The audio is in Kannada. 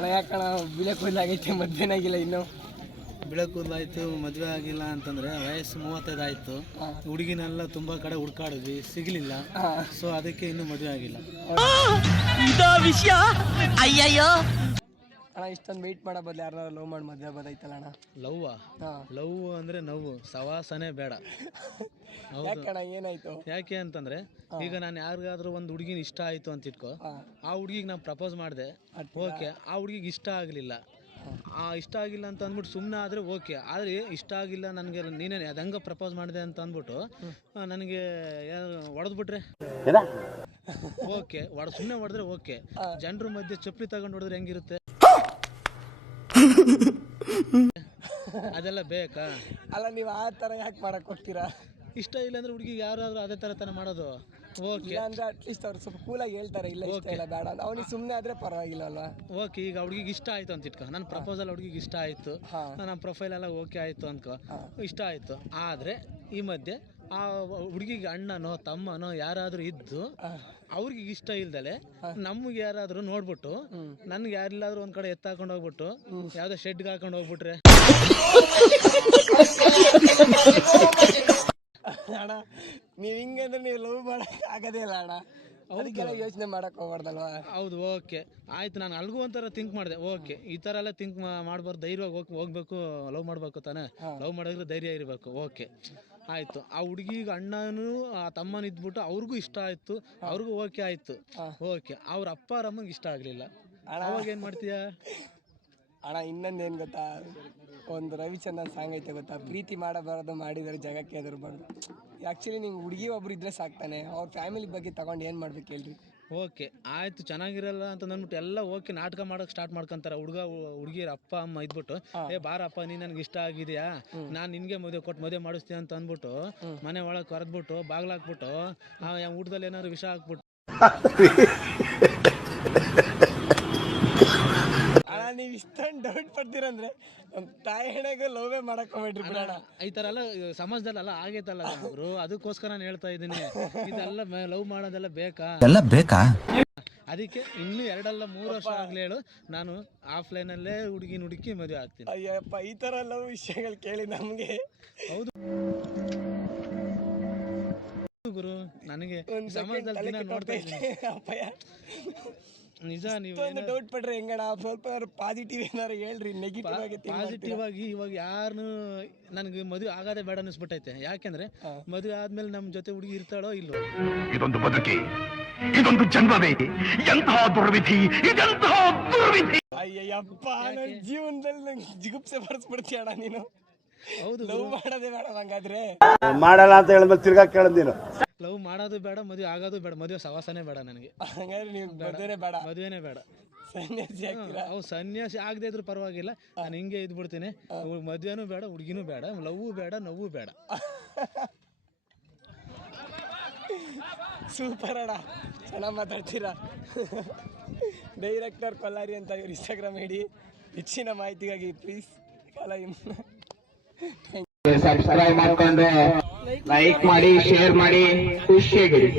ಅಣ್ಣ ಯಾಕಣ ಬಿಳೆ ಕೂದಲಾಗೈತೆ ಮಧ್ಯಾಹ್ನಾಗಿಲ್ಲ ಇನ್ನು? ಬೆಳಕುಲಾಯ್ತು ಮದುವೆ ಆಗಿಲ್ಲ ಅಂತಂದ್ರೆ ವಯಸ್ಸು ಮೂವತ್ತೈದು ಆಯ್ತು. ಹುಡುಗಿನೆಲ್ಲ ತುಂಬಾ ಕಡೆ ಹುಡ್ಕಾಡಿದ್ವಿ ಸಿಗ್ಲಿಲ್ಲ. ಸೊ ಅದಕ್ಕೆ ಇನ್ನೂ ಮದುವೆ ಆಗಿಲ್ಲ. ಅಣ್ಣ ಇಷ್ಟೊಂದು ವೆಯ್ಟ್ ಮಾಡೋ ಬದಲು ಯಾರನ್ನಾರು ಲವ್ ಮಾಡಿ ಮದುವೆ ಬದೈತಲ್ಲ ಅಣ್ಣ? ಲವ್ ಹಾಂ. ಲವ್ ಅಂದ್ರೆ ನೋವು ಸವಾಸನೆ ಬೇಡ. ಹೌದು. ಯಾಕಣ ಏನಾಯ್ತು? ಯಾಕೆ ಅಂತಂದ್ರೆ ಈಗ ನಾನು ಯಾರಿಗಾದ್ರೂ ಒಂದು ಹುಡುಗಿನ ಇಷ್ಟ ಆಯ್ತು ಅಂತ ಇಟ್ಕೋ. ಹಾಂ. ಆ ಹುಡುಗಿಗೆ ನಾನು ಪ್ರಪೋಸ್ ಮಾಡಿದೆ. ಓಕೆ ಆ ಹುಡುಗಿಗೆ ಇಷ್ಟ ಆಗಲಿಲ್ಲ. ಆ ಇಷ್ಟ ಆಗಿಲ್ಲ ಅಂತ ಅಂದ್ಬಿಟ್ಟು ಸುಮ್ಮನೆ ಆದರೆ ಓಕೆ. ಆದರೆ ಇಷ್ಟ ಆಗಿಲ್ಲ ನನಗೆ ನೀನೇ ಅದು ಹೆಂಗೆ ಪ್ರಪೋಸ್ ಮಾಡಿದೆ ಅಂತ ಅಂದ್ಬಿಟ್ಟು ಆ, ನನಗೆ ಹೊಡೆದ್ಬಿಟ್ರೆ ಓಕೆ ಒಡ ಸುಮ್ಮನೆ ಹೊಡೆದ್ರೆ ಓಕೆ. ಜನರ ಮಧ್ಯೆ ಚಪ್ಪಲಿ ತಗೊಂಡು ಹೊಡೆದ್ರೆ ಹೆಂಗಿರುತ್ತೆ? ಅದೆಲ್ಲ ಬೇಕಾ? ಅಲ್ಲ ನೀವು ಆ ಥರ ಯಾಕೆ ಮಾಡಕ್ ಹೋಗ್ತೀರಾ? ಇಷ್ಟ ಇಲ್ಲ ಅಂದ್ರೆ ಹುಡುಗಿಗೆ ಯಾರಾದ್ರೂ ಅದೇ ತರ ತಾನೇ ಮಾಡೋದು. ಓಕೆ ಇಲ್ಲ ಅಂದ್ರೆ ಅಟ್ಲೀಸ್ಟ್ ಅವ್ರು ಸ್ವಲ್ಪ ಕೂಲಾಗಿ ಹೇಳ್ತಾರೆ ಇಲ್ಲ ಇಷ್ಟ ಇಲ್ಲ ಬೇಡ ಅಂತ. ಅವ್ನಿಗೆ ಸುಮ್ಮನೆ ಆದ್ರೆ ಪರವಾಗಿಲ್ಲ ಅಲ್ವಾ ಓಕೆ ಈಗ ಹುಡುಗಿಗೆ ಇಷ್ಟ ಆಯ್ತು ಅಂತ ಇಟ್ಕೊ ನನ್ನ ಪ್ರಪೋಸಲ್ ಹುಡುಗಿಗೆ ಇಷ್ಟ ಆಯ್ತು. ಹಾ. ನನ್ನ ಪ್ರೊಫೈಲ್ ಎಲ್ಲ ಓಕೆ ಆಯ್ತು ಅನ್ಕೋ ಇಷ್ಟ ಆಯ್ತು. ಆದ್ರೆ ಈ ಮಧ್ಯೆ ಆ ಹುಡುಗಿಗೆ ಅಣ್ಣನೋ ತಮ್ಮನೋ ಯಾರಾದರೂ ಇದ್ದು ಅವ್ರಿಗೆ ಇಷ್ಟ ಇಲ್ದಲೆ ನಮಗೆ ಯಾರಾದರೂ ನೋಡ್ಬಿಟ್ಟು ನನ್ಗೆ ಯಾರಿಲ್ಲಾದ್ರೂ ಒಂದ್ ಕಡೆ ಎತ್ತಾಕೊಂಡು ಹೋಗ್ಬಿಟ್ಟು ಯಾವ್ದೋ ಶೆಡ್ಗೆ ಹಾಕೊಂಡು ಹೋಗ್ಬಿಟ್ರೆ. ಅಣ್ಣ ನೀವು ಹಿಂಗಂದ್ರೆ ನೀವು ಲವ್ ಮಾಡಕ್ ಆಗೋದೇ ಇಲ್ಲ ಅಣ್ಣ. ಅದಕ್ಕೆಲ್ಲ ಯೋಚನೆ ಮಾಡಕ್ ಹೋಗ್ಬಾರ್ದಲ್ವಾ? ಹೌದು ಓಕೆ. ಆಯ್ತು ನಾನು ಅಲ್ಗೂ ಒಂಥರ ಥಿಂಕ್ ಮಾಡಿದೆ. ಓಕೆ. ಈ ತರ ಎಲ್ಲ ಥಿಂಕ್ ಮಾಡ್ಬಾರ್ದು. ಧೈರ್ಯವಾಗಿ ಹೋಗಿ ಹೋಗ್ಬೇಕು ಲವ್ ಮಾಡ್ಬೇಕು ತಾನೇ? ಲವ್ ಮಾಡಿದ್ರೆ ಧೈರ್ಯ ಇರಬೇಕು. ಓಕೆ. ಆಯ್ತು. ಆ ಹುಡುಗಿಗೆ ಅಣ್ಣನೂ ಆ ತಮ್ಮನ ಇದ್ಬಿಟ್ಟು ಅವ್ರಿಗೂ ಇಷ್ಟ ಆಯ್ತು. ಅವ್ರಿಗೂ ಓಕೆ ಆಯ್ತು. ಓಕೆ. ಅವ್ರ ಅಪ್ಪ ಅಮ್ಮಂಗೆ ಇಷ್ಟ ಆಗಲಿಲ್ಲ. ಅವಾಗ ಏನು ಮಾಡ್ತೀಯ? ಅಣ್ಣ ಇನ್ನೊಂದು ಏನು ಗೊತ್ತಾ? ಒಂದು ರವಿಚಂದ್ರನ್ ಸಾಂಗ್ ಐತೆ ಗೊತ್ತಾ? ಪ್ರೀತಿ ಮಾಡಬಾರದು ಮಾಡಿದರೆ ಜಗಕ್ಕೆ ಎದುರಬಾರ್ದು ಆ್ಯಕ್ಚುಲಿ ನಿಂಗೆ ಹುಡುಗಿ ಒಬ್ರು ಇದ್ರೆ ಸಾಕ್ತಾನೆ ಅವ್ರ ಫ್ಯಾಮಿಲಿ ಬಗ್ಗೆ ತಗೊಂಡು ಏನು ಮಾಡ್ಬೇಕು ಹೇಳ್ರಿ? ಓಕೆ ಆಯ್ತು ಚೆನ್ನಾಗಿರಲ್ಲ ಅಂತ ಅಂದ್ಬಿಟ್ಟು ಎಲ್ಲ ಓಕೆ ನಾಟಕ ಮಾಡಕ್ ಸ್ಟಾರ್ಟ್ ಮಾಡ್ಕೊಂತಾರೆ. ಹುಡುಗ ಹುಡುಗಿರ ಅಪ್ಪ ಅಮ್ಮ ಇದ್ಬಿಟ್ಟು ಏ ಬಾರಪ್ಪ ನೀ ನನ್ಗೆ ಇಷ್ಟ ಆಗಿದೆಯಾ? ನಾನು ನಿನ್ಗೆ ಮದುವೆ ಕೊಟ್ಟು ಮದುವೆ ಮಾಡಿಸ್ತೀನಿ ಅಂತ ಅಂದ್ಬಿಟ್ಟು ಮನೆ ಒಳಗೆ ಕರೆದ್ಬಿಟ್ಟು ಬಾಗ್ಲಾಕ್ಬಿಟ್ಟು ಆ ಊಟದಲ್ಲಿ ಏನಾದ್ರು ವಿಷ ಹಾಕ್ಬಿಟ್ಟು ಅಣ್ಣ ನೀವು ಇಷ್ಟೊಂದು ಡೌಟ್ ಪಡ್ತೀರಂದ್ರೆ ನಮ್ಮ ತಾಯಿ ಹೆಣೆಗೆ ಲವ್ವೇ ಮಾಡಕ್ ಹೋಗ್ಬೇಡ್ರಿ ಬಿಡೋಣ. ಈ ತರ ಎಲ್ಲ ಸಮಾಜದಲ್ಲೆಲ್ಲ ಆಗೈತಲ್ಲ ಗುರು. ಅದಕ್ಕೋಸ್ಕರ ನಾನು ಹೇಳ್ತಾ ಇದ್ದೀನಿ. ಇದೆಲ್ಲ ಲವ್ ಮಾಡೋದೆಲ್ಲ ಬೇಕಾ? ಎಲ್ಲ ಬೇಕಾ? ಅದಕ್ಕೆ ಇನ್ನು ಎರಡಲ್ಲ ಮೂರು ವರ್ಷ ಆಗ್ಲಿ ಹೇಳು. ನಾನು ಆಫ್ಲೈನಲ್ಲೇ ಹುಡುಗಿ ಹುಡುಕಿ ಮದುವೆ ಆಗ್ತೀನಿ. ಅಯ್ಯಪ್ಪ ಈ ತರ ಲವ್ ವಿಷಯಗಳು ಕೇಳಿ ನಮ್ಗೆ. ಹೌದು. ಗುರು. ನನಗೆ ಸಮಾಜದಲ್ಲಿ ದಿನ ನೋಡ್ತಾ ಇದ್ದೀನಿ. ಅಪ್ಪಯ್ಯ. ನಿಜ ನೀವು ಇಷ್ಟೊಂದು ಡೌಟ್ ಪಡ್ರಿ ಹೆಂಗಣ ಸ್ವಲ್ಪ ಪಾಸಿಟಿವ್ ಏನಾರು ಹೇಳ್ರಿ ನೆಗೆಟಿವ್ ಆಗಿ ಪಾಸಿಟಿವ್ ಆಗಿ ಇವಾಗ ಯಾರನ್ನು ನನಗೆ ಮದುವೆ ಆಗದೆ ಬೇಡ ಅನಿಸ್ಬಿಟ್ಟೈತೆ. ಯಾಕೆಂದ್ರೆ ಮದುವೆ ಆದ್ಮೇಲೆ ನಮ್ಮ ಜೊತೆ ಹುಡುಗಿ ಇರ್ತಾಳೋ ಇಲ್ಲೋ ಇದೊಂದು ಬದುಕಿ ಇದೊಂದು ಜನ್ಮವೇ ಎಂತಹ ದುರ್ವಿಧಿ ಇದೆಂತಹ ದುರ್ವಿಧಿ? ಅಯ್ಯಪ್ಪ ನನ್ನ ಜೀವನದಲ್ಲಿ ನಂಗೆ ಜಿಗುಪ್ಸೆ ಬರ್ಸ್ಬಿಡ್ತೀಯ ಅಣ್ಣ ನೀನು. ಹೌದು ಲವ್ ಮಾಡೋದೇ ಬೇಡ ಹಂಗಾದ್ರೆ ಮಾಡಲ್ಲ ಅಂತ ಹೇಳಿದ್ಮೇಲೆ ತಿರ್ಗಾ ಕೇಳದ್ ನೀನು. ಲವ್ ಮಾಡೋದು ಬೇಡ ಮದುವೆ ಆಗೋದು ಬೇಡ ಮದುವೆ ಸವಾಸನೇ ಬೇಡ ನನಗೆ. ಹಂಗಾದ್ರೆ ನೀವು ಬೇಡ. ಮದುವೆನೇ ಬೇಡ. ಸನ್ಯಾಸಿ ಆಗ್ತೀರಾ? ಅವು ಸನ್ಯಾಸಿ ಆಗದೆ ಇದ್ರೂ ಪರವಾಗಿಲ್ಲ. ನಾನು ಹಿಂಗೆ ಇದ್ಬಿಡ್ತೀನಿ. ಮದುವೆನೂ ಬೇಡ ಹುಡುಗಿನೂ ಬೇಡ ಲವ್ ಬೇಡ ನೋವು ಬೇಡ. ಸೂಪರ್ ಅಣ್ಣ. ಚೆನ್ನಾಗಿ ಮಾತಾಡ್ತೀರಾ? ಡೈರೆಕ್ಟರ್ ಕೊಲ್ಲಾರಿ ಅಂತ ಇವ್ರು ಇನ್ಸ್ಟಾಗ್ರಾಮ್ ಇಡಿ. ಹೆಚ್ಚಿನ ಮಾಹಿತಿಗಾಗಿ ಪ್ಲೀಸ್ ಕಾಲ ಸಬ್ಸ್ಕ್ರೈಬ್ ಮಾಡ್ಕೊಂಡು ಲೈಕ್ ಮಾಡಿ ಶೇರ್ ಮಾಡಿ ಖುಷಿಯಾಗಿರಿ.